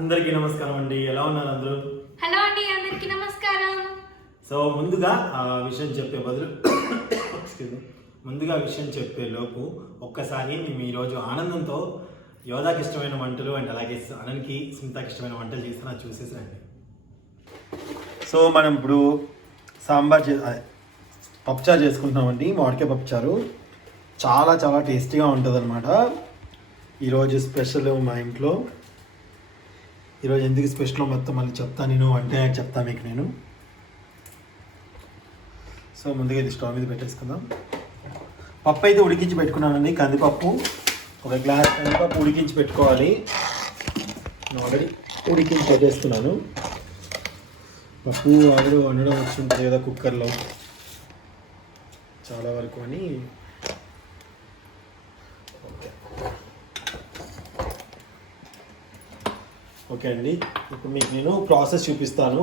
అందరికీ నమస్కారం అండి. ఎలా ఉన్నారు అందరూ? హలో అండి, అందరికీ నమస్కారం. సో ముందుగా విషయం చెప్పే బదులు ముందుగా విషయం చెప్పే లోపు ఒక్కసారి మేము ఈరోజు ఆనందంతో యోధాకి ఇష్టమైన వంటలు అండ్ అలాగే అనంకి స్మితాకి ఇష్టమైన వంటలు చేస్తున్నా చూసేసి రండి. సో మనం ఇప్పుడు పప్పుచారు చేసుకుంటున్నామండి. మామిడికాయ పప్పుచారు చాలా చాలా టేస్టీగా ఉంటుంది అనమాట. ఈరోజు స్పెషల్ మా ఇంట్లో. ఈరోజు ఎందుకు స్పెషల్ మొత్తం మళ్ళీ చెప్తాను, నేను వంట చెప్తాను మీకు నేను. సో ముందుగా ఇది స్టవ్ మీద పెట్టేసుకుందాం. పప్పు అయితే ఉడికించి పెట్టుకున్నానండి. కందిపప్పు ఒక గ్లాస్ కందిపప్పు ఉడికించి పెట్టుకోవాలి. నేను ఆల్రెడీ ఉడికించి పెట్టేస్తున్నాను. పప్పు ఆల్రెడీ వండడం వచ్చి ఉంటుంది కదా కుక్కర్లో చాలా వరకు అని. ఓకే అండి, ఇప్పుడు మీకు నేను ప్రాసెస్ చూపిస్తాను.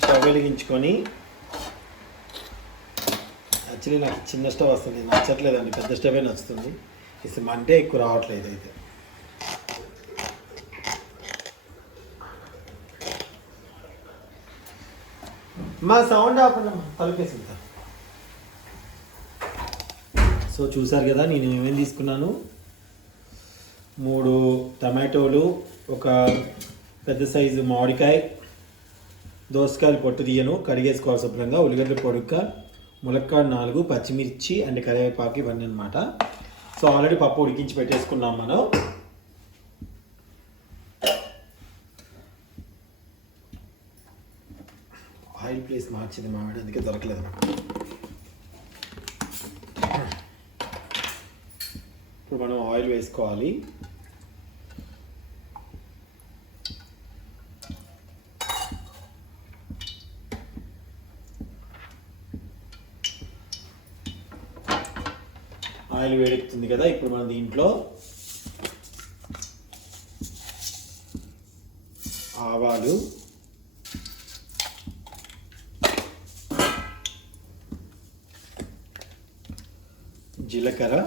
స్టవ్ వెలిగించుకొని, యాక్చువల్లీ నాకు చిన్న స్టవ్ వస్తుంది, నచ్చట్లేదండి. పెద్ద స్టవే నచ్చుతుంది. ఇది మంటే ఎక్కువ రావట్లేదు. అయితే మా సౌండ్ ఆపండి, తలుపేసింది. సో చూసారు కదా నేను ఏమేమి తీసుకున్నాను. 3 టమాటోలు, ఒక పెద్ద సైజు మామిడికాయ, దోసకాయలు పొట్టు తీయను కడిగేసుకోవాలి శుభ్రంగా, ఉల్లిగడ్డల పొడుక్క, ములక్కాడ 4, పచ్చిమిర్చి అండ్ కరివేపాకు ఇవన్నీ అనమాట. సో ఆల్రెడీ పప్పు ఉడికించి పెట్టేసుకున్నాం మనం. ఆయిల్ ప్లేస్ మార్చింది మామిడి, అందుకే దొరకలేదు. ఇప్పుడు మనం ఆయిల్ వేసుకోవాలి. ఆయిల్ వేడెక్కుతుంది కదా, ఇప్పుడు మనం దీంట్లో ఆవాలు, జీలకర్ర,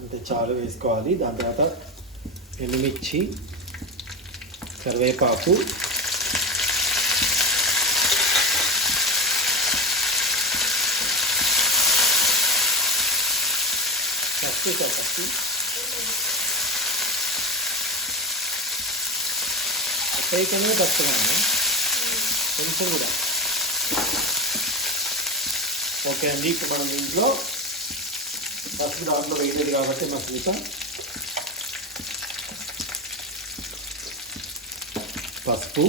అంటే చాలు వేసుకోవాలి. దాని తర్వాత ఎండుమిర్చి, కరివేపాకు, పసుపు ఒక్కైకనే పట్టుకున్నాను కొంచెం కూడా. ఓకే అండి, ఇప్పుడు మనం దీంట్లో పసుపు దాంట్లో వేయలేదు కాబట్టి మసలిక పసుపు,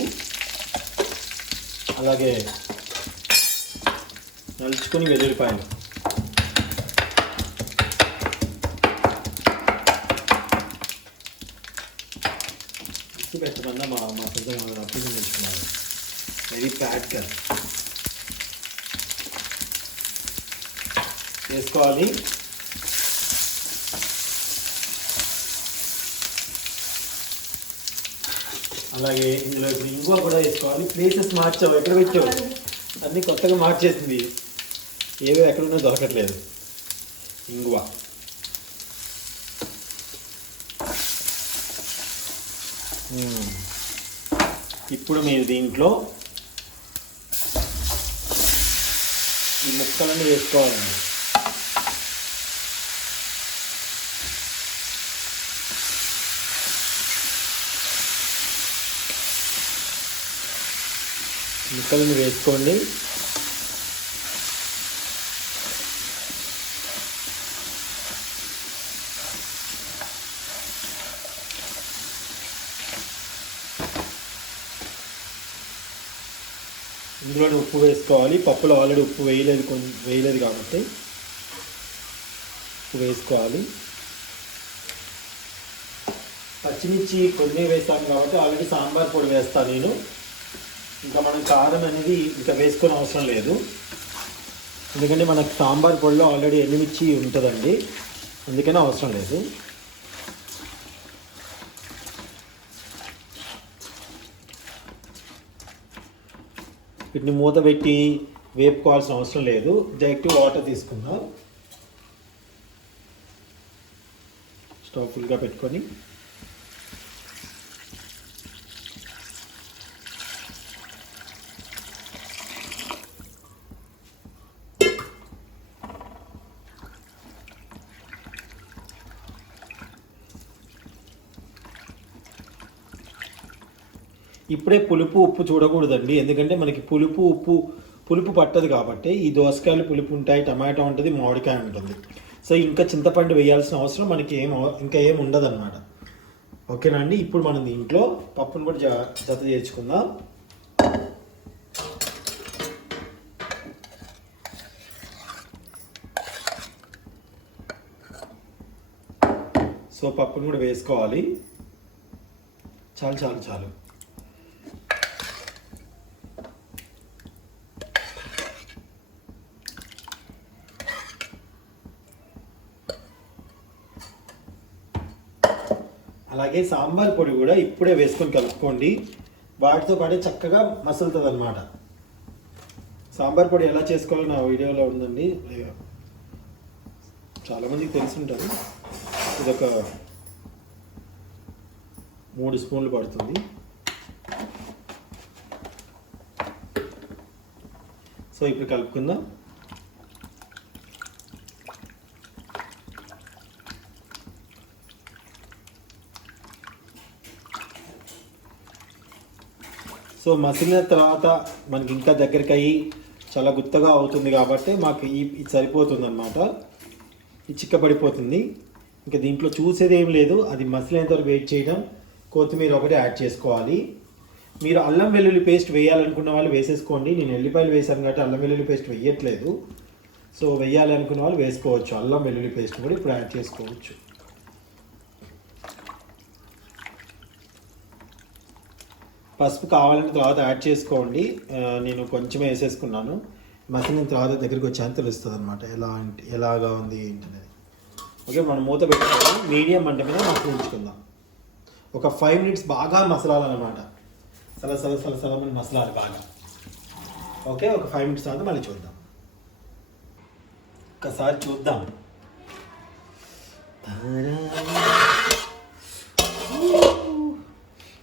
అలాగే నలుచుకొని వెల్లుల్లిపాయలు, మిక్సీ పెట్టమన్నా మా పెద్ద అప్పుడు తెచ్చుకున్నారు. వెరీ ఫ్యాట్ గా వేసుకోవాలి. అలాగే ఇందులో ఇప్పుడు ఇంగువ కూడా వేసుకోవాలి. ప్లేసెస్ మార్చావు, ఎక్కడ పెట్టావు, అన్నీ కొత్తగా మార్చేసింది. ఏవో ఎక్కడున్నా దొరకట్లేదు. ఇంగువ ఇప్పుడు మీరు దీంట్లో ఈ ముక్కలన్నీ వేసుకోవాలండి. ముక్కలను వేసుకోండి. ఇందులో ఉప్పు వేసుకోవాలి. పప్పులో ఆల్రెడీ ఉప్పు వేయలేదు కాబట్టి ఉప్పు వేసుకోవాలి. పచ్చిమిర్చి కొన్ని వేస్తాం కాబట్టి ఆల్రెడీ సాంబార్ పొడి వేస్తాను నేను. ఇంకా మనం కారం అనేది ఇంకా వేసుకొని అవసరం లేదు, ఎందుకంటే మనకు సాంబార్ పొడిలో ఆల్రెడీ ఎండుమిర్చి ఉంటుందండి, అందుకనే అవసరం లేదు. వీటిని మూత పెట్టి వేపుకోవాల్సిన అవసరం లేదు. డైరెక్ట్ వాటర్ తీసుకుందాం. స్టవ్ ఫుల్గా పెట్టుకొని ఇప్పుడే పులుపు ఉప్పు చూడకూడదండి, ఎందుకంటే మనకి పులుపు పట్టదు కాబట్టి. ఈ దోసకాయలు పులుపు ఉంటాయి, టమాటా ఉంటుంది, మామిడికాయ ఉంటుంది. సో ఇంకా చింతపండు వేయాల్సిన అవసరం మనకి ఇంకా ఏం ఉండదు అన్నమాట. ఓకేనా అండి. ఇప్పుడు మనం దీంట్లో పప్పును కూడా జత చేర్చుకుందాం. సో పప్పును కూడా వేసుకోవాలి. చాలు చాలు చాలు. అలాగే సాంబార్ పొడి కూడా ఇప్పుడే వేసుకొని కలుపుకోండి. వాటితో పాటే చక్కగా మసులుతుంది అన్నమాట. సాంబార్ పొడి ఎలా చేసుకోవాలో నా వీడియోలో ఉందండి, చాలామందికి తెలిసి ఉంటుంది. ఇదొక 3 స్పూన్లు పడుతుంది. సో ఇప్పుడు కలుపుకుందాం. సో మసిలిన తర్వాత మనకి ఇంకా దగ్గరికి అయ్యి చాలా గుత్తగా అవుతుంది కాబట్టి మాకు ఇది సరిపోతుంది అన్నమాట. ఇది చిక్కబడిపోతుంది. ఇంకా దీంట్లో చూసేది ఏం లేదు, అది మసిలేంత వరకు వెయిట్ చేయడం. కొత్తిమీర ఒకటి యాడ్ చేసుకోవాలి. మీరు అల్లం వెల్లుల్లి పేస్ట్ వేయాలనుకున్న వాళ్ళు వేసేసుకోండి. నేను ఎల్లిపాయలు వేసాను కాబట్టి అల్లం వెల్లుల్లి పేస్ట్ వేయట్లేదు. సో వేయాలి అనుకున్న వాళ్ళు వేసుకోవచ్చు. అల్లం వెల్లుల్లి పేస్ట్ కూడా ఇప్పుడు యాడ్ చేసుకోవచ్చు. పసుపు కావాలని తర్వాత యాడ్ చేసుకోండి. నేను కొంచెం వేసేసుకున్నాను. మసిలిన తర్వాత దగ్గరికి వచ్చేంత తెలుస్తుంది అనమాట ఎలాగా ఉంది ఏంటనేది. ఓకే, మనం మూత పెట్టుకోవాలి. మీడియం మంట మీద మసలించుకుందాం. ఒక 5 మినిట్స్ బాగా మసలాలన్నమాట. సలసల మసలాలి బాగా. ఓకే, ఒక 5 మినిట్స్ తర్వాత మళ్ళీ చూద్దాం. ఒకసారి చూద్దాం.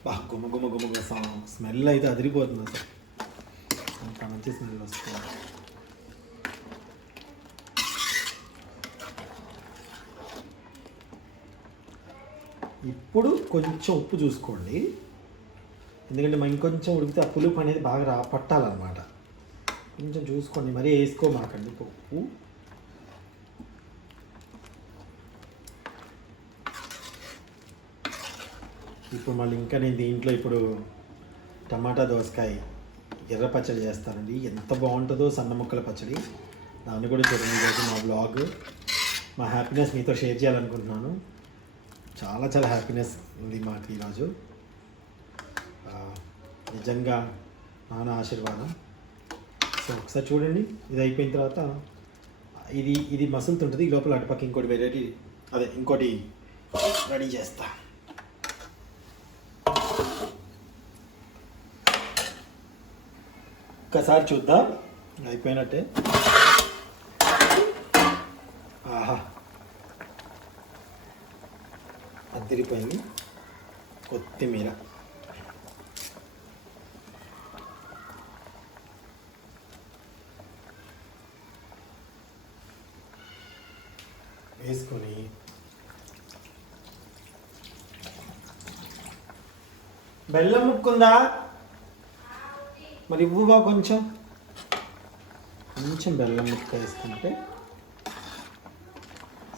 బా గుమ్మ గుమ్మ గుమ్మ స్మెల్ అయితే అదిరిపోతుంది అసలు. అంత మంచి స్మెల్ వస్తుంది. ఇప్పుడు కొంచెం ఉప్పు చూసుకోండి, ఎందుకంటే మనం ఇంకొంచెం ఉడికితే ఆ పులుపు అనేది బాగా పట్టాలన్నమాట. కొంచెం చూసుకోండి, మరీ వేసుకోమాకండి ఉప్పు. ఇప్పుడు మళ్ళీ ఇంకా నేను దీంట్లో ఇప్పుడు టమాటా దోసకాయ ఎర్ర పచ్చడి చేస్తానండి. ఎంత బాగుంటుందో సన్న ముక్కల పచ్చడి. దాన్ని కూడా చూడండి. ఈరోజు మా బ్లాగ్, మా హ్యాపీనెస్ మీతో షేర్ చేయాలనుకుంటున్నాను. చాలా చాలా హ్యాపీనెస్ ఉంది మాకు ఈరోజు. నిజంగా నాన్న ఆశీర్వాదం. సో ఒకసారి చూడండి. ఇది అయిపోయిన తర్వాత ఇది మసులుతుంటుంది. ఈ లోపల అటుపక్క ఇంకోటి రెడీ చేస్తా. ఒక్కసారి చూద్దాం. అయిపోయినట్టే. ఆహా, అదిరిపోయింది. కొత్తిమీర వేసుకొని బెల్లం ముక్కుందా మరి ఇవ్వుగా కొంచెం బెల్లం ముక్క వేసుకుంటే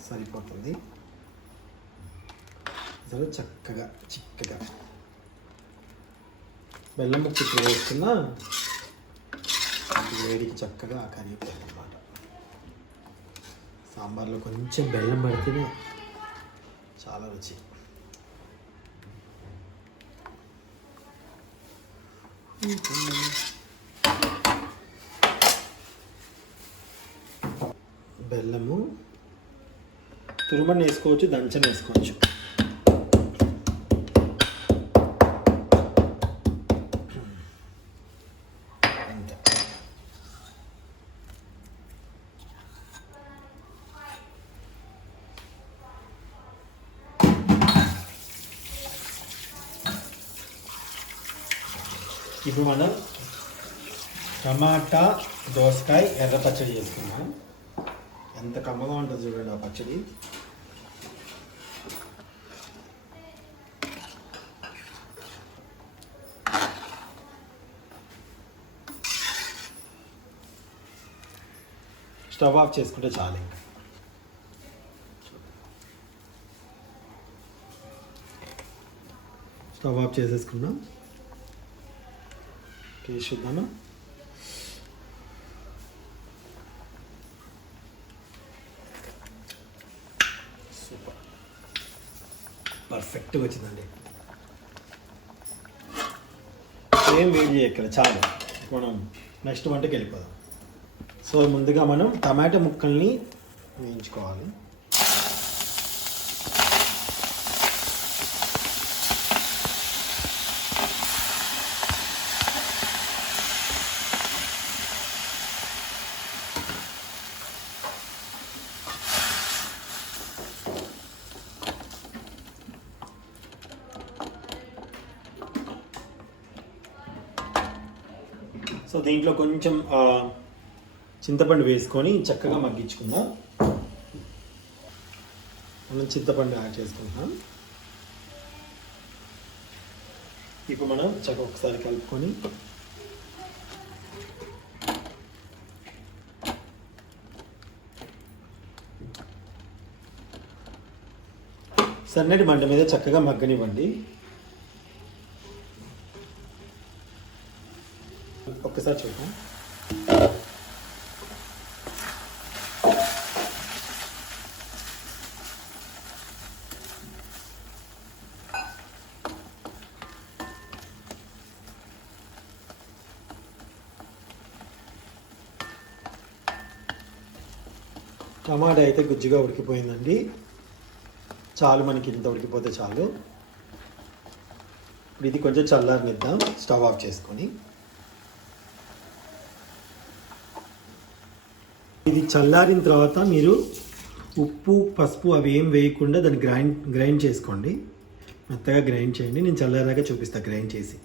సరిపోతుంది. అసలు చక్కగా చిక్కగా బెల్లం ముక్క ఇక్కడ వేసుకున్నా వేడికి చక్కగా కరిగిపోతుంది అన్నమాట. సాంబార్లో కొంచెం బెల్లం పడితేనే చాలా రుచి. బెల్లము తురుమని వేసుకోవచ్చు, దంచని వేసుకోవచ్చు. అంతే. ఇప్పుడు మనం టమాటా దోసకాయ ఎర్ర పచ్చడి చేసుకున్నాం. ఎంత కమ్మగా ఉంటుంది చూడండి ఆ పచ్చడి. స్టవ్ ఆఫ్ చేసుకుంటే చాలు. ఇంకా స్టవ్ ఆఫ్ చేసేసుకున్నాం. టేస్ట్ చూద్దామా. సూపర్, పర్ఫెక్ట్గా వచ్చిందండి. ఏం వేడి చేయక్కల, చాలు. మనం నెక్స్ట్ వంటకి వెళ్ళిపోదాం. సో ముందుగా మనం టమాటా ముక్కల్ని వేయించుకోవాలి. సో దీంట్లో కొంచెం చింతపండు వేసుకొని చక్కగా మగ్గించుకుందాం. మనం చింతపండు యాడ్ చేసుకుంటున్నాం. ఇప్పుడు మనం చక్కగా ఒకసారి కలుపుకొని సన్నటి మంట మీద చక్కగా మగ్గనివ్వండి. ఒక్కసారి చూద్దాం. టమాటా అయితే గుజ్జుగా ఉడికిపోయిందండి. చాలు, మనకి ఇంత ఉడికిపోతే చాలు. ఇప్పుడు ఇది కొంచెం చల్లారనిద్దాం స్టవ్ ఆఫ్ చేసుకొని. ఇది చల్లారిన తర్వాత మీరు ఉప్పు పసుపు అవి ఏం వేయకుండా దాన్ని గ్రైండ్ చేసుకోండి. మెత్తగా గ్రైండ్ చేయండి. నేను చల్లారాక చూపిస్తాను గ్రైండ్ చేసి.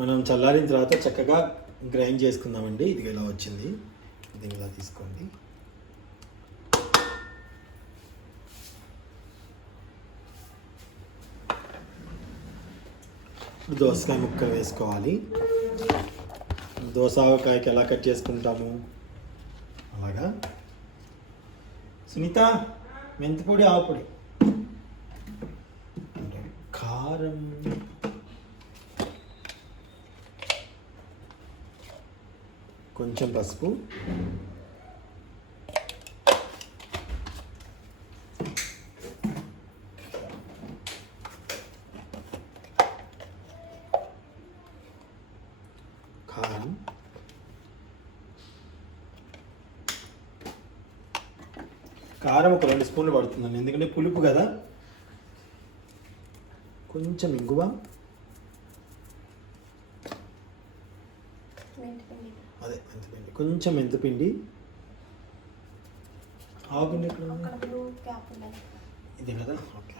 మనం చల్లారిన తర్వాత చక్కగా గ్రైండ్ చేసుకుందామండి. ఇది ఇలా వచ్చింది. దీన్ని ఇలా తీసుకోండి. ఇప్పుడు దోసకాయ ముక్కలు వేసుకోవాలి. దోసకాయకి ఎలా కట్ చేసుకుంటాము అలాగా. సునీత, మెంతిపొడి, ఆవుపొడి, కారం, కొంచెం పసుపు, కారం, కారం ఒక 2 స్పూన్లు పడుతుందండి, ఎందుకంటే పులుపు కదా. కొంచెం ఇంగువ, అదే మెంతిపిండి, కొంచెం మెంతిపిండి. ఆవుపిండి ఎక్కడ ఉంది? ఇది కదా, ఓకే.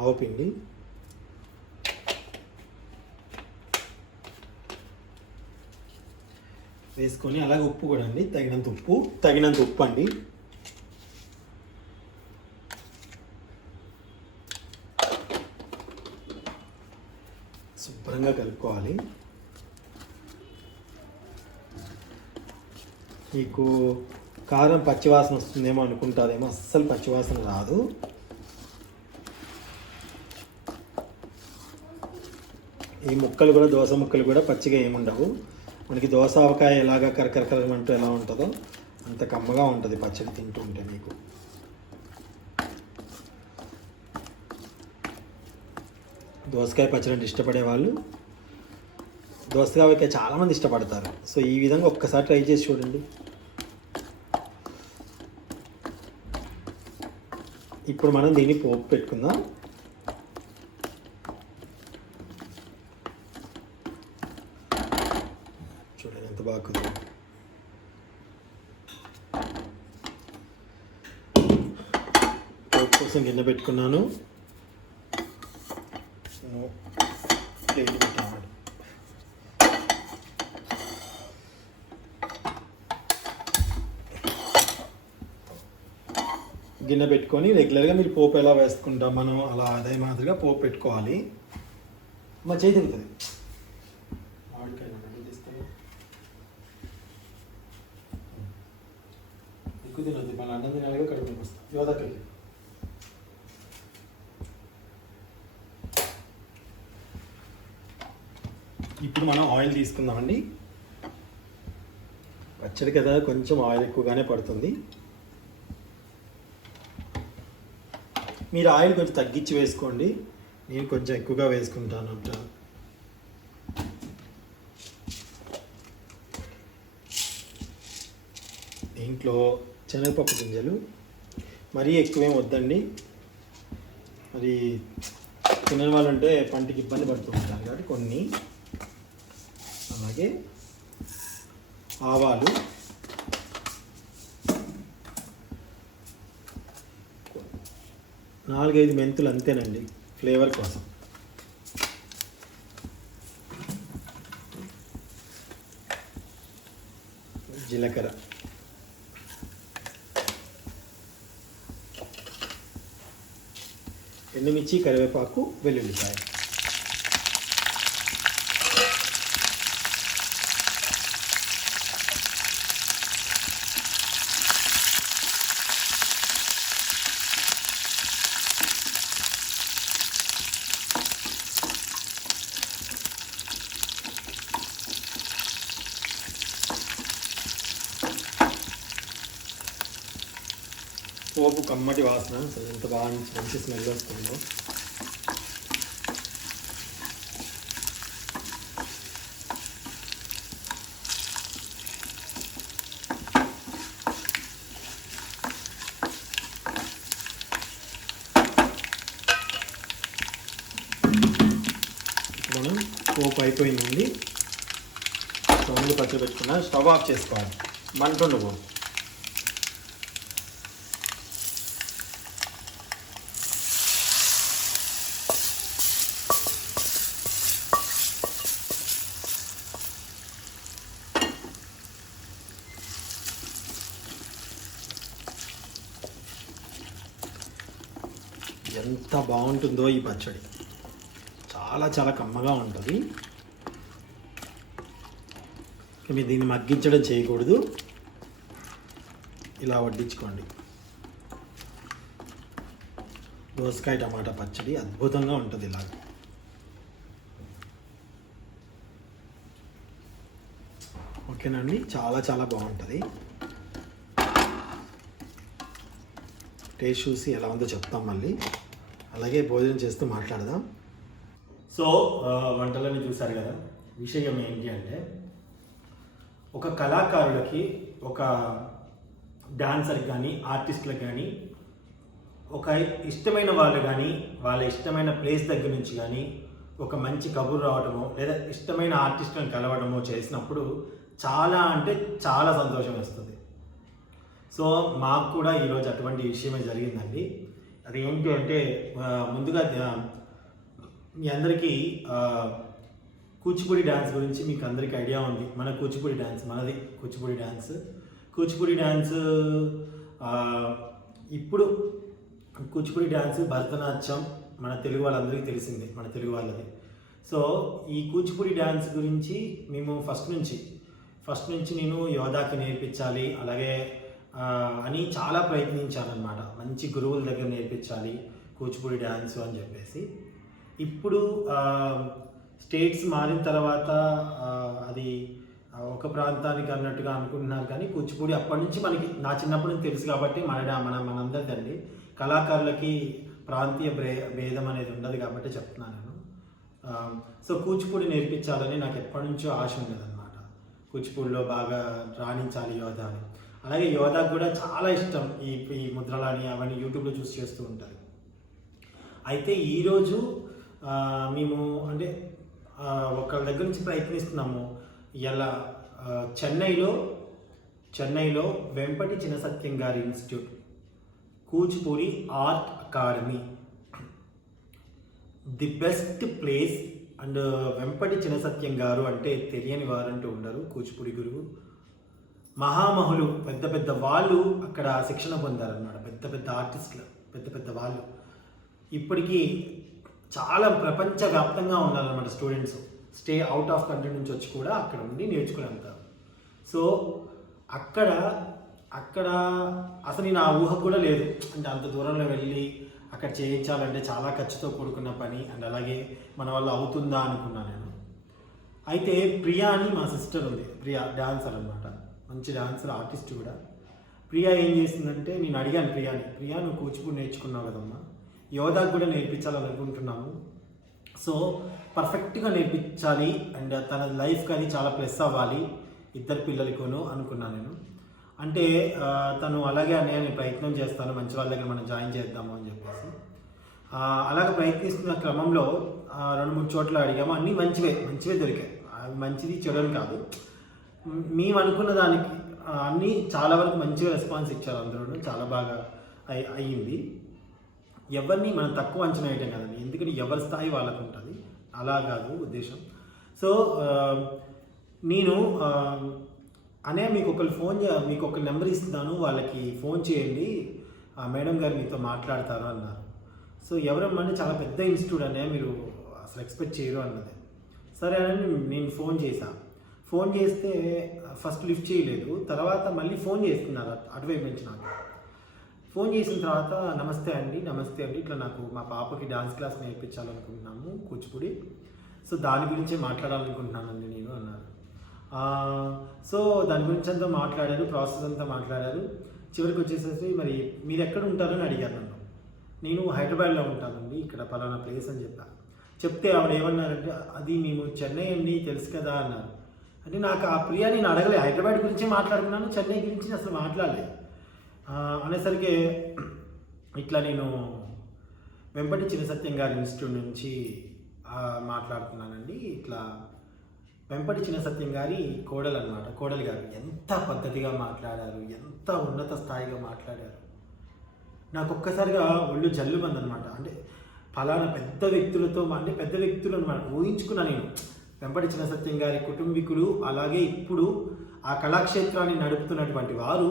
ఆవుపిండి, వేసుకొని అలాగే ఉప్పు కూడా అండి, తగినంత ఉప్పు అండి. శుభ్రంగా కలుపుకోవాలి. మీకు కారం పచ్చివాసన వస్తుందేమో అనుకుంటారేమో, అస్సలు పచ్చివాసన రాదు. ఈ ముక్కలు కూడా, దోస ముక్కలు కూడా పచ్చిగా ఏముండవు. మనకి దోస ఆవకాయ ఎలాగా కరకరకరమంటూ ఎలా ఉంటుందో అంత కమ్మగా ఉంటుంది పచ్చడి తింటూ ఉంటే. మీకు దోసకాయ పచ్చడి అంటే ఇష్టపడే వాళ్ళు, దోసకాయ ఆవకాయ చాలామంది ఇష్టపడతారు. సో ఈ విధంగా ఒక్కసారి ట్రై చేసి చూడండి. ఇప్పుడు మనం దీన్ని పోపు పెట్టుకుందాం. చూడండి ఎంత బాగుంది. పోపు కోసం కోసం గిన్నె పెట్టుకున్నాను. ప్లేట్ పెట్టాను. గిన్నె పెట్టుకొని రెగ్యులర్గా మీరు పోపు ఎలా వేసుకుంటాం మనం అలా అదే మాదిరిగా పోపు పెట్టుకోవాలి. మా చేయి తిరుగుతుంది. ఎక్కువ తినద్దు, మన అన్నం తినాలిగా కడుపుకి వస్తాం. యోధకెళ్ళి ఇప్పుడు మనం ఆయిల్ తీసుకుందామండి. పచ్చడి కదా కొంచెం ఆయిల్ ఎక్కువగానే పడుతుంది. మీరు ఆయిల్ కొంచెం తగ్గించి వేసుకోండి, నేను కొంచెం ఎక్కువగా వేసుకుంటాను అంట. దీంట్లో శనగపప్పు గింజలు మరీ ఎక్కువేం వద్దండి, మరి తినే వాళ్ళు ఉంటే పంటికి ఇబ్బంది పడుతూ ఉంటారు కాబట్టి కొన్ని. అలాగే ఆవాలు, నాలుగైదు మెంతులు అంతేనండి ఫ్లేవర్ కోసం. జీలకర్ర, ఎండుమిర్చి, కరివేపాకు, వెల్లుల్లిపాయ. పోపు కమ్మటి వాసన, అసలు ఎంత బాగా మంచి స్మెల్ వస్తుందో. మనం పోపు అయిపోయిందండి. తొమ్మిది పచ్చడి పెట్టుకున్నా, స్టవ్ ఆఫ్ చేసుకోవాలి, మంట ఉండకూడదు. ఎంత బాగుంటుందో ఈ పచ్చడి, చాలా చాలా కమ్మగా ఉంటుంది. మీరు దీన్ని మగ్గించడం చేయకూడదు, ఇలా వడ్డించుకోండి. దోసకాయ టమాటా పచ్చడి అద్భుతంగా ఉంటుంది ఇలాగ. ఓకేనండి, చాలా చాలా బాగుంటుంది. టేస్ట్ చూసి ఎలా ఉందో చెప్తాం మళ్ళీ, అలాగే భోజనం చేస్తూ మాట్లాడదాం. సో వంటలన్నీ చూసారు కదా. విషయం ఏంటి అంటే, ఒక కళాకారులకి, ఒక డాన్సర్కి కానీ, ఆర్టిస్టులకు కానీ, ఒక ఇష్టమైన వాళ్ళు కానీ, వాళ్ళ ఇష్టమైన ప్లేస్ దగ్గర నుంచి కానీ ఒక మంచి కబురు రావడమో, లేదా ఇష్టమైన ఆర్టిస్టులను కలవడమో చేసినప్పుడు చాలా అంటే చాలా సంతోషం వస్తుంది. సో మాకు కూడా ఈరోజు అటువంటి విషయమే జరిగిందండి. అది ఏంటి అంటే, ముందుగా మీ అందరికీ కూచిపూడి డ్యాన్స్ గురించి మీకు అందరికీ ఐడియా ఉంది. మన కూచిపూడి డ్యాన్స్, మనది కూచిపూడి డ్యాన్స్. కూచిపూడి డ్యాన్స్ ఇప్పుడు కూచిపూడి డ్యాన్స్, భరతనాట్యం మన తెలుగు వాళ్ళందరికీ తెలిసిందే, మన తెలుగు వాళ్ళది. సో ఈ కూచిపూడి డ్యాన్స్ గురించి మేము ఫస్ట్ నుంచి నేను యోధాకి నేర్పించాలి అలాగే అని చాలా ప్రయత్నించాను అనమాట. మంచి గురువుల దగ్గర నేర్పించాలి కూచిపూడి డ్యాన్స్ అని చెప్పేసి. ఇప్పుడు స్టేట్స్ మారిన తర్వాత అది ఒక ప్రాంతానికి అన్నట్టుగా అనుకుంటున్నారు, కానీ కూచిపూడి అప్పటి నుంచి మనకి, నా చిన్నప్పటి నుంచి తెలుసు కాబట్టి మనందరిదండి. కళాకారులకి ప్రాంతీయ భేదం అనేది ఉండదు కాబట్టి చెప్తున్నాను నేను. సో కూచిపూడి నేర్పించాలని నాకు ఎప్పటి నుంచో ఆశ ఉండేదన్నమాట. కూచిపూడిలో బాగా రాణించాలి యోధ అని. అలాగే యోధాకు కూడా చాలా ఇష్టం ఈ ముద్రలని అవన్నీ యూట్యూబ్లో చూసి చేస్తూ ఉంటారు. అయితే ఈరోజు మేము అంటే ఒకళ్ళ దగ్గర నుంచి ప్రయత్నిస్తున్నాము. ఇలా చెన్నైలో వెంపటి చినసత్యం గారి institute Kuchipudi art academy, the best place. And Vempati Chinasatyam గారు అంటే తెలియని వారంటూ ఉండరు. కూచిపూడి గురువు, మహామహులు, పెద్ద పెద్ద వాళ్ళు అక్కడ శిక్షణ పొందారన్నమాట. పెద్ద పెద్ద ఆర్టిస్టులు, పెద్ద పెద్ద వాళ్ళు ఇప్పటికీ చాలా ప్రపంచవ్యాప్తంగా ఉన్నారన్నమాట. స్టూడెంట్స్ అవుట్ ఆఫ్ కంట్రీ నుంచి వచ్చి కూడా అక్కడ ఉండి నేర్చుకుని వెళ్తారు. సో అక్కడ అసలు నా ఊహ కూడా లేదు. అంటే అంత దూరంలో వెళ్ళి అక్కడ చేయించాలంటే చాలా ఖర్చుతో కూడుకున్న పని. అండ్ అలాగే మన వల్ల అవుతుందా అనుకున్నాను నేను. అయితే ప్రియా అని మా సిస్టర్ ఉంది. ప్రియా డాన్సర్ అనమాట, మంచి డాన్సర్, ఆర్టిస్ట్ కూడా. ప్రియా ఏం చేసిందంటే, నేను అడిగాను ప్రియా నువ్వు కూచిపూడి నేర్చుకున్నావు కదమ్మా, యోధాకు కూడా నేర్పించాలని అనుకుంటున్నాము. సో పర్ఫెక్ట్గా నేర్పించాలి అండ్ తన లైఫ్కి అది చాలా ప్లస్ అవ్వాలి ఇద్దరు పిల్లలకును అనుకున్నాను నేను. అంటే తను అలాగే అన్నయ్య నేను ప్రయత్నం చేస్తాను, మంచి వాళ్ళ దగ్గర మనం జాయిన్ చేద్దాము అని చెప్పేసి అలాగే ప్రయత్నిస్తున్న క్రమంలో 2-3 చోట్ల అడిగాము. అన్నీ మంచివే దొరికాయి. అవి మంచిది చెడుని కాదు, మేము అనుకున్న దానికి అన్నీ చాలా వరకు మంచిగా రెస్పాన్స్ ఇచ్చారు. అందరూ చాలా బాగా అయ్యింది. ఎవరిని మనం తక్కువ అంచనా వేయటం కదండి, ఎందుకని ఎవరి స్థాయి వాళ్ళకు ఉంటుంది, అలా కాదు ఉద్దేశం. సో నేను అనే మీకు ఒక నెంబర్ ఇస్తున్నాను, వాళ్ళకి ఫోన్ చేయండి, మేడం గారు మీతో మాట్లాడతారు అన్నారు. సో ఎవరమ్మంటే చాలా పెద్ద ఇన్స్టిట్యూట్ అనే మీరు అసలు ఎక్స్పెక్ట్ చేయరు అన్నది. సరే అని నేను ఫోన్ చేస్తే ఫస్ట్ లిఫ్ట్ చేయలేదు. తర్వాత మళ్ళీ ఫోన్ చేస్తున్నారు అటువైపు నుంచి. నాకు ఫోన్ చేసిన తర్వాత నమస్తే అండి ఇట్లా నాకు మా పాపకి డాన్స్ క్లాస్ నేర్పించాలనుకుంటున్నాము కూచిపూడి, సో దాని గురించే మాట్లాడాలనుకుంటున్నానండి నేను అన్నారు. సో దాని గురించి అంతా మాట్లాడారు, ప్రాసెస్ అంతా మాట్లాడారు. చివరికి వచ్చేసేసి మరి మీరు ఎక్కడ ఉంటారని అడిగారు నన్ను. నేను హైదరాబాద్లో ఉంటానండి, ఇక్కడ పలానా ప్లేస్ అని చెప్తే ఆవిడ ఏమన్నారంటే, అది మేము చెన్నై అండి తెలుసు కదా అన్నారు. అంటే నాకు ఆ ప్రియా నేను అడగలేదు, హైదరాబాద్ గురించి మాట్లాడుకున్నాను, చెన్నై గురించి అసలు మాట్లాడలేదు. అనేసరికి ఇట్లా నేను వెంపటి చినసత్యం గారి ఇన్స్టిట్యూట్ నుంచి మాట్లాడుతున్నానండి. ఇట్లా వెంపటి చినసత్యం గారి కోడలు గారు ఎంత పద్ధతిగా మాట్లాడారు, ఎంత ఉన్నత స్థాయిగా మాట్లాడారు. నాకు ఒక్కసారిగా ఒళ్ళు జల్లుమంది అనమాట. అంటే ఫలానా పెద్ద వ్యక్తులతో అంటే పెద్ద వ్యక్తులు అనమాట ఊహించుకున్నా నేను. వెంపటి చినసత్యం గారి కుటుంబీకులు, అలాగే ఇప్పుడు ఆ కళాక్షేత్రాన్ని నడుపుతున్నటువంటి వారు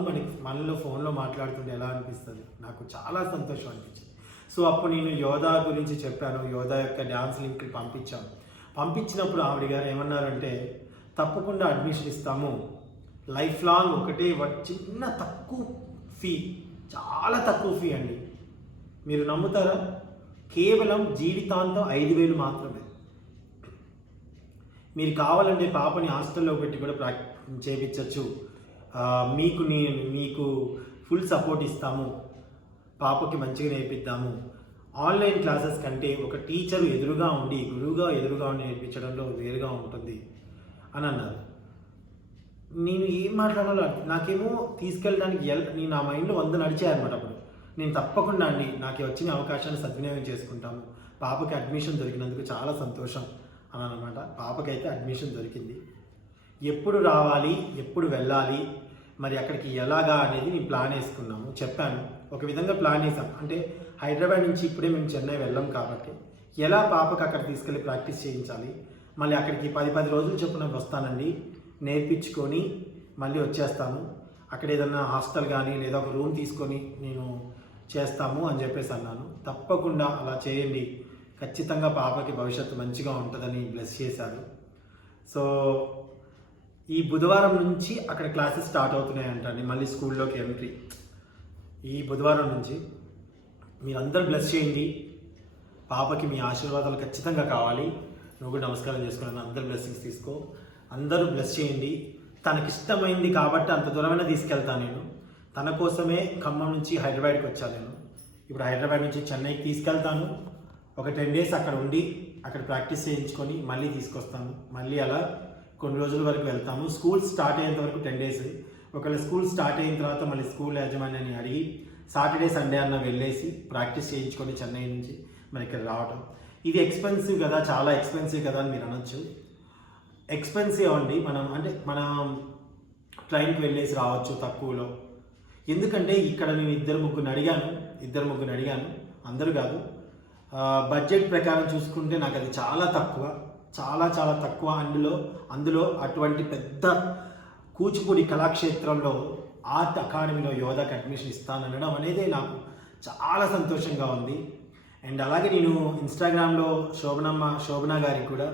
మనలో ఫోన్లో మాట్లాడుతుంటే ఎలా అనిపిస్తుంది, నాకు చాలా సంతోషం అనిపించింది. సో అప్పుడు నేను యోధా గురించి చెప్పాను, యోధా యొక్క డ్యాన్స్ లింక్ పంపించినప్పుడు ఆవిడ గారు ఏమన్నారంటే, తప్పకుండా అడ్మిషన్ ఇస్తాము, లైఫ్ లాంగ్ ఒకటే చిన్న తక్కువ ఫీ, చాలా తక్కువ ఫీ అండి, మీరు నమ్ముతారా, కేవలం జీవితాంతం 5,000 మాత్రమే. మీరు కావాలంటే పాపని హాస్టల్లో పెట్టి కూడా చేయించవచ్చు, మీకు ఫుల్ సపోర్ట్ ఇస్తాము, పాపకి మంచిగా నేర్పిద్దాము. ఆన్లైన్ క్లాసెస్ కంటే ఒక టీచరు ఎదురుగా ఉండి ఎదురుగా ఉండి నేర్పించడంలో వేరుగా ఉంటుంది అని అన్నారు. నేను ఏం మాట్లాడాలో నాకేమో తీసుకెళ్ళడానికి నేను నా మైండ్లో 100 నడిచాయన్నమాట. అప్పుడు నేను తప్పకుండా అండి నాకు వచ్చిన అవకాశాన్ని సద్వినియోగం చేసుకుంటాము, పాపకి అడ్మిషన్ దొరికినందుకు చాలా సంతోషం అని అన్నమాట. పాపకైతే అడ్మిషన్ దొరికింది. ఎప్పుడు రావాలి, ఎప్పుడు వెళ్ళాలి, మరి అక్కడికి ఎలాగా అనేది నేను ప్లాన్ వేసుకున్నాము, చెప్పాను. ఒక విధంగా ప్లాన్ వేసాం. అంటే హైదరాబాద్ నుంచి ఇప్పుడే మేము చెన్నై వెళ్ళాం కాబట్టి ఎలా పాపకు అక్కడ తీసుకెళ్ళి ప్రాక్టీస్ చేయించాలి, మళ్ళీ అక్కడికి 10 రోజులు చొప్పున వస్తానండి, నేర్పించుకొని మళ్ళీ వచ్చేస్తాము, అక్కడ ఏదన్నా హాస్టల్ కానీ లేదా ఒక రూమ్ తీసుకొని నేను చేస్తాము అని చెప్పేసి అన్నాను. తప్పకుండా అలా చేయండి, ఖచ్చితంగా పాపకి భవిష్యత్తు మంచిగా ఉంటుందని బ్లెస్ చేశారు. సో ఈ బుధవారం నుంచి అక్కడ క్లాసెస్ స్టార్ట్ అవుతున్నాయంటండి, మళ్ళీ స్కూల్లోకి ఎంట్రీ ఈ బుధవారం నుంచి. మీరందరూ బ్లెస్ చేయండి, పాపకి మీ ఆశీర్వాదాలు ఖచ్చితంగా కావాలి. నువ్వు కూడా నమస్కారం చేసుకున్నాను, అందరూ బ్లెస్సింగ్స్ తీసుకో, అందరూ బ్లెస్ చేయండి. తనకిష్టమైంది కాబట్టి అంత దూరమైనా తీసుకెళ్తాను నేను. తన కోసమే ఖమ్మం నుంచి హైదరాబాద్కి వచ్చాను నేను. ఇప్పుడు హైదరాబాద్ నుంచి చెన్నైకి తీసుకెళ్తాను, ఒక 10 days అక్కడ ఉండి అక్కడ ప్రాక్టీస్ చేయించుకొని మళ్ళీ తీసుకొస్తాను. మళ్ళీ అలా కొన్ని రోజుల వరకు వెళ్తాము. స్కూల్ స్టార్ట్ అయ్యేంత వరకు 10 days. ఒకవేళ స్కూల్ స్టార్ట్ అయిన తర్వాత మళ్ళీ స్కూల్ యాజమాన్యాన్ని అడిగి సాటర్డే సండే అన్న వెళ్ళేసి ప్రాక్టీస్ చేయించుకొని చెన్నై నుంచి మరి ఇక్కడ రావటం. ఇది ఎక్స్పెన్సివ్ కదా, చాలా ఎక్స్పెన్సివ్ కదా అని మీరు అనొచ్చు. ఎక్స్పెన్సివ్ అండి, మనం ట్రైన్కి వెళ్ళేసి రావచ్చు తక్కువలో. ఎందుకంటే ఇక్కడ నేను ఇద్దరు ముగ్గురిని అడిగాను, అందరూ కాదు. బడ్జెట్ ప్రకారం చూసుకుంటే నాకు అది చాలా తక్కువ, చాలా తక్కువ. అందులో అటువంటి పెద్ద కూచిపూడి కళాక్షేత్రంలో ఆర్ట్ అకాడమీలో యోధాకి అడ్మిషన్ ఇస్తాననడం అనేది నాకు చాలా సంతోషంగా ఉంది. అండ్ అలాగే నేను ఇన్స్టాగ్రామ్లో శోభన గారికి కూడా,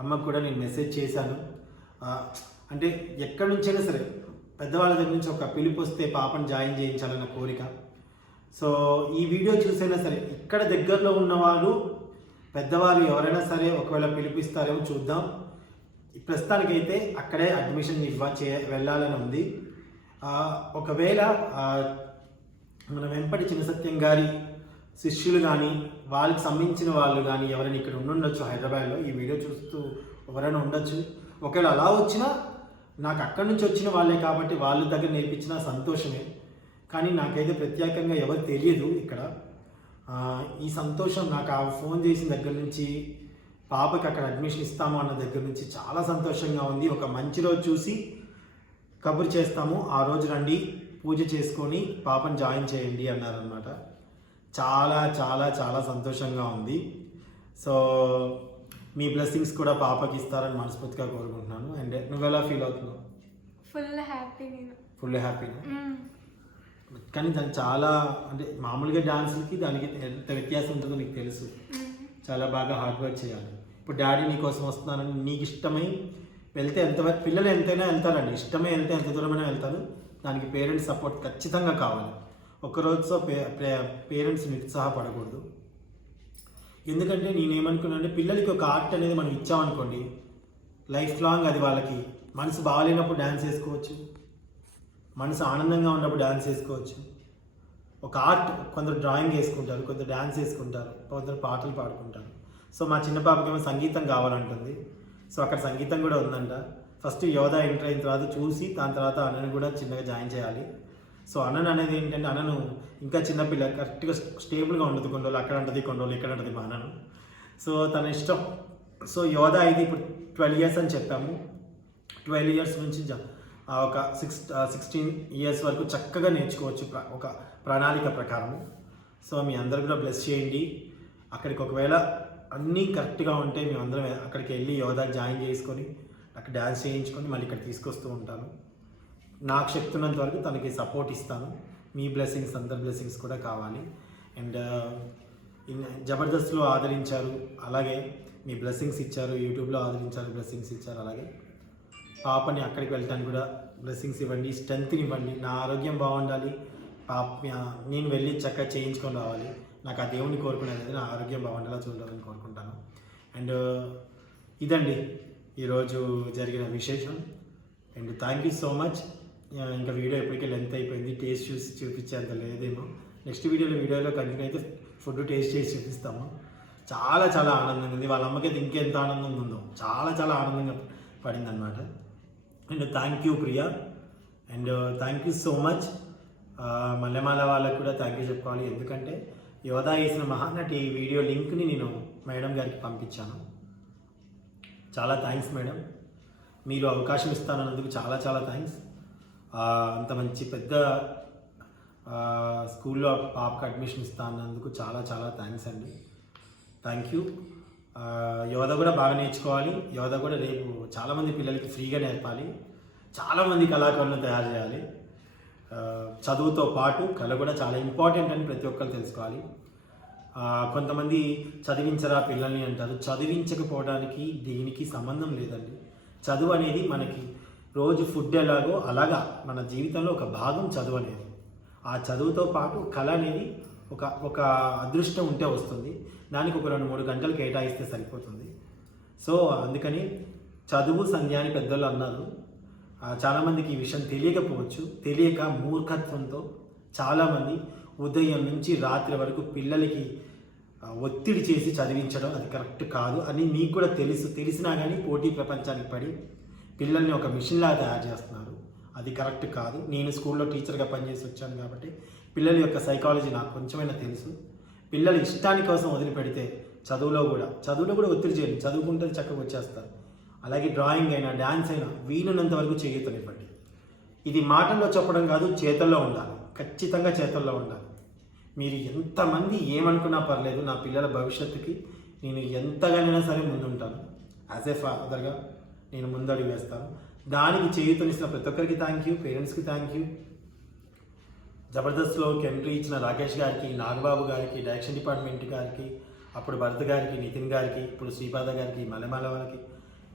అమ్మకు కూడా నేను మెసేజ్ చేశాను. అంటే ఎక్కడి నుంచైనా సరే పెద్దవాళ్ళ దగ్గర నుంచి ఒక పిలుపు వస్తే పాపను జాయిన్ చేయించాలన్న కోరిక. సో ఈ వీడియో చూసైనా సరే ఇక్కడ దగ్గరలో ఉన్నవాళ్ళు పెద్దవారు ఎవరైనా సరే ఒకవేళ పిలిపిస్తారేమో చూద్దాం. ప్రస్తుతానికైతే అక్కడే అడ్మిషన్ వెళ్ళాలని ఉంది. ఒకవేళ మన వెంపటి చిన్నసత్యం గారి శిష్యులు కానీ వాళ్ళకి సంబంధించిన వాళ్ళు కానీ ఎవరైనా ఇక్కడ ఉండొచ్చు హైదరాబాద్లో, ఈ వీడియో చూస్తూ ఎవరైనా ఉండొచ్చు. ఒకవేళ అలా వచ్చినా నాకు అక్కడి నుంచి వచ్చిన వాళ్ళే కాబట్టి వాళ్ళ దగ్గర నేర్పించిన సంతోషమే. కానీ నాకైతే ప్రత్యేకంగా ఎవరు తెలియదు ఇక్కడ. ఈ సంతోషం నాకు ఆ ఫోన్ చేసిన దగ్గర నుంచి, పాపకి అక్కడ అడ్మిషన్ ఇస్తాము అన్న దగ్గర నుంచి చాలా సంతోషంగా ఉంది. ఒక మంచి రోజు చూసి కబురు చేస్తాము, ఆ రోజు రండి, పూజ చేసుకొని పాపను జాయిన్ చేయండి అన్నారనమాట. చాలా సంతోషంగా ఉంది. సో మీ బ్లెస్సింగ్స్ కూడా పాపకి ఇస్తారని మనస్ఫూర్తిగా కోరుకుంటున్నాను. అండ్ నువ్వు ఎలా ఫీల్ అవుతున్నావు? ఫుల్ హ్యాపీనా? కానీ దానికి చాలా అంటే మామూలుగా డాన్స్కి దానికి ఎంత వ్యత్యాసం ఉంటుందో నీకు తెలుసు. చాలా బాగా హార్డ్ వర్క్ చేయాలి. ఇప్పుడు డాడీ నీ కోసం వస్తున్నానని నీకు ఇష్టమై వెళ్తే ఎంతవరకు, పిల్లలు ఎంతైనా వెళ్తారండి, ఇష్టమై వెళ్తే ఎంత దూరమైనా వెళ్తారు. దానికి పేరెంట్స్ సపోర్ట్ ఖచ్చితంగా కావాలి. ఒకరోజుతో పేరెంట్స్ నిరుత్సాహపడకూడదు. ఎందుకంటే నేనేమనుకున్నానంటే పిల్లలకి ఒక ఆర్ట్ అనేది మనం ఇచ్చామనుకోండి, లైఫ్ లాంగ్ అది వాళ్ళకి మనసు బాగాలేనప్పుడు డ్యాన్స్ వేసుకోవచ్చు, మనసు ఆనందంగా ఉన్నప్పుడు డ్యాన్స్ వేసుకోవచ్చు. ఒక ఆర్ట్, కొందరు డ్రాయింగ్ వేసుకుంటారు, కొందరు డ్యాన్స్ వేసుకుంటారు, కొందరు పాటలు పాడుకుంటారు. సో మా చిన్న పాపకేమో సంగీతం కావాలంటుంది. సో అక్కడ సంగీతం కూడా ఉందంట. ఫస్ట్ యోధా ఎంటర్ అయిన తర్వాత చూసి దాని తర్వాత అన్నను కూడా చిన్నగా జాయిన్ చేయాలి. సో అన్నను అనేది ఏంటంటే అన్నను ఇంకా చిన్నపిల్ల, కరెక్ట్గా స్టేబుల్గా ఉండదు. కొన్ని రోజులు అక్కడ ఉంటుంది, కొన్ని రోజులు ఇక్కడ ఉంటుంది మా అన్నను. సో తన ఇష్టం. సో యోధా అయితే ఇప్పుడు 12 years అని చెప్పాము. 12 years నుంచి ఒక 16 years వరకు చక్కగా నేర్చుకోవచ్చు ఒక ప్రణాళిక ప్రకారము. సో మీ అందరు కూడా బ్లెస్ చేయండి. అక్కడికి ఒకవేళ అన్నీ కరెక్ట్గా ఉంటే మేమందరం అక్కడికి వెళ్ళి యోధాకి జాయిన్ చేసుకొని అక్కడ డ్యాన్స్ చేయించుకొని మళ్ళీ ఇక్కడ తీసుకొస్తూ ఉంటాను. నాకు శక్తి ఉన్నంత వరకు తనకి సపోర్ట్ ఇస్తాను. మీ బ్లెస్సింగ్స్, అందరి బ్లెస్సింగ్స్ కూడా కావాలి. అండ్ జబర్దస్త్లో ఆదరించారు, అలాగే మీ బ్లెస్సింగ్స్ ఇచ్చారు, యూట్యూబ్లో ఆదరించారు, బ్లెస్సింగ్స్ ఇచ్చారు. అలాగే పాపని అక్కడికి వెళ్ళటానికి కూడా బ్లెస్సింగ్స్ ఇవ్వండి, స్ట్రెంత్ని ఇవ్వండి. నా ఆరోగ్యం బాగుండాలి, నేను వెళ్ళి చక్కగా చేయించుకొని రావాలి. నాకు ఆ దేవుని కోరుకునేది నా ఆరోగ్యం బాగుండాలా చూడాలని కోరుకుంటాను. అండ్ ఇదండి ఈరోజు జరిగిన విశేషం. And thank you so much. ఇంకా వీడియో ఎప్పటికీ లెంత్ అయిపోయింది, టేస్ట్ చూసి చూపించేంత లేదేమో. నెక్స్ట్ వీడియోలో కంటిన్యూ అయితే ఫుడ్ టేస్ట్ చేసి చూపిస్తాము. చాలా ఆనందంగా ఉంది. వాళ్ళ అమ్మకైతే ఇంకెంత ఆనందంగా ఉందో, చాలా ఆనందంగా పడిందనమాట. And thank you Priya, and thank you so much. Mallemala వాళ్ళకు కూడా థ్యాంక్ యూ చెప్పుకోవాలి. ఎందుకంటే యోధా వేసిన మహానటి వీడియో లింక్ని నేను మేడం గారికి పంపించాను. చాలా థ్యాంక్స్ మేడం, మీరు అవకాశం ఇస్తానన్నందుకు చాలా థ్యాంక్స్. అంత మంచి పెద్ద స్కూల్లో పాపకు అడ్మిషన్ ఇస్తానన్నందుకు చాలా థ్యాంక్స్ అండి. Thank you. యోధ కూడా బాగా నేర్చుకోవాలి. యోధ కూడా రేపు చాలామంది పిల్లలకి ఫ్రీగా నేర్పాలి. చాలామంది కళాకారులను తయారు చేయాలి. చదువుతో పాటు కళ కూడా చాలా ఇంపార్టెంట్ అని ప్రతి ఒక్కరు తెలుసుకోవాలి. కొంతమంది చదివించరా పిల్లల్ని అంటారు. చదివించకపోవడానికి దీనికి సంబంధం లేదండి. చదువు అనేది మనకి రోజు ఫుడ్ ఎలాగో అలాగా మన జీవితంలో ఒక భాగం చదువు అనేది. ఆ చదువుతో పాటు కళ అనేది ఒక అదృష్టం ఉంటే వస్తుంది. దానికి ఒక 2-3 గంటలు కేటాయిస్తే సరిపోతుంది. సో అందుకని చదువు సంధ్య అని పెద్దలు అన్నారు. చాలామందికి ఈ విషయం తెలియకపోవచ్చు. తెలియక మూర్ఖత్వంతో చాలామంది ఉదయం నుంచి రాత్రి వరకు పిల్లలకి ఒత్తిడి చేసి చదివించడం అది కరెక్ట్ కాదు అని మీకు కూడా తెలిసినా కానీ పోటీ ప్రపంచానికి పడి పిల్లల్ని ఒక మిషన్లా తయారు చేస్తున్నారు. అది కరెక్ట్ కాదు. నేను స్కూల్లో టీచర్గా పనిచేసి వచ్చాను కాబట్టి పిల్లల యొక్క సైకాలజీ నాకు కొంచెమైనా తెలుసు. పిల్లలు ఇష్టాని కోసం వదిలిపెడితే చదువులో కూడా ఒత్తిడి చేయండి. చదువుకుంటే చక్కగా వచ్చేస్తారు. అలాగే డ్రాయింగ్ అయినా డ్యాన్స్ అయినా వీలున్నంత వరకు చేయుతనివ్వండి. ఇది మాటల్లో చెప్పడం కాదు, చేతల్లో ఉండాలి. ఖచ్చితంగా చేతల్లో ఉండాలి. మీరు ఎంతమంది ఏమనుకున్నా పర్లేదు, నా పిల్లల భవిష్యత్తుకి నేను ఎంతగానైనా సరే ముందుంటాను. యాజ్ ఏ ఫాదర్గా నేను ముందడుగు వేస్తాను. దానికి చేయూతనిచ్చిన ప్రతి ఒక్కరికి థ్యాంక్ యూ, పేరెంట్స్కి థ్యాంక్ యూ. జబర్దస్త్లో ఎంట్రీ ఇచ్చిన రాకేష్ గారికి, నాగబాబు గారికి, డైరెక్షన్ డిపార్ట్మెంట్ గారికి, అప్పుడు భరత్ గారికి, నితిన్ గారికి, ఇప్పుడు శ్రీపాద గారికి, మల్లెమాల వాళ్ళకి,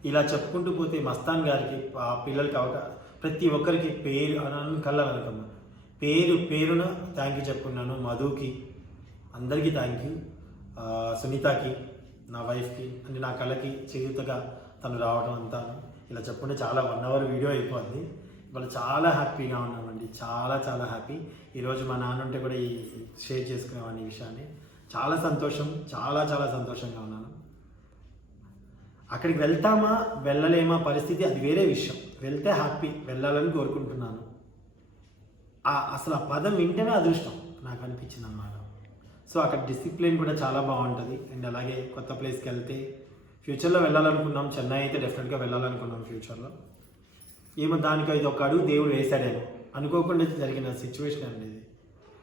ఇలా చెప్పుకుంటూ పోతే మస్తాన్ గారికి, ఆ పిల్లలకి ప్రతి ఒక్కరికి పేరు కళ్ళనుకమ్మ పేరున థ్యాంక్ యూ చెప్పుకున్నాను. మధుకి, అందరికీ థ్యాంక్ యూ. సునీతకి, నా వైఫ్కి, అంటే నా కళ్ళకి చేయూతగా తను రావడం అంతా ఇలా చెప్పుకుంటే చాలా 1 hour వీడియో అయిపోద్ది. ఇవాళ చాలా హ్యాపీగా ఉన్నామండి, చాలా చాలా హ్యాపీ. ఈరోజు మా నాన్న ఉంటే కూడా ఈ షేర్ చేసుకున్నామని ఈ విషయాన్ని చాలా సంతోషం, చాలా చాలా సంతోషంగా ఉన్నాను. అక్కడికి వెళ్తామా వెళ్ళలేమా పరిస్థితి అది వేరే విషయం. వెళ్తే హ్యాపీ, వెళ్ళాలని కోరుకుంటున్నాను. అసలు ఆ పదం వింటేనే అదృష్టం నాకు అనిపించింది అన్నమాట. సో అక్కడ డిసిప్లిన్ కూడా చాలా బాగుంటుంది. అండ్ అలాగే కొత్త ప్లేస్కి వెళ్తే ఫ్యూచర్లో వెళ్ళాలనుకున్నాం. చెన్నై అయితే డెఫినెట్గా వెళ్ళాలనుకున్నాం ఫ్యూచర్లో. ఏమో దానికి ఇది ఒక అడుగు దేవుడు వేశాడేమో, అనుకోకుండా జరిగిన సిచ్యువేషన్ అండి ఇది.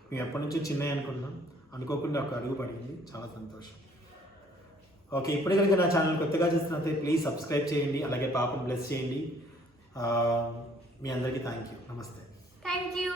మేము ఎప్పటి నుంచో చిన్నవి అనుకున్నాం, అనుకోకుండా ఒక అడుగు పడింది. చాలా సంతోషం. ఓకే, ఇప్పుడే కనుక నా ఛానల్ కొత్తగా చూస్తున్నట్లయితే ప్లీజ్ సబ్స్క్రైబ్ చేయండి, అలాగే పాపను బ్లెస్ చేయండి. మీ అందరికీ థ్యాంక్ యూ. నమస్తే. Thank you.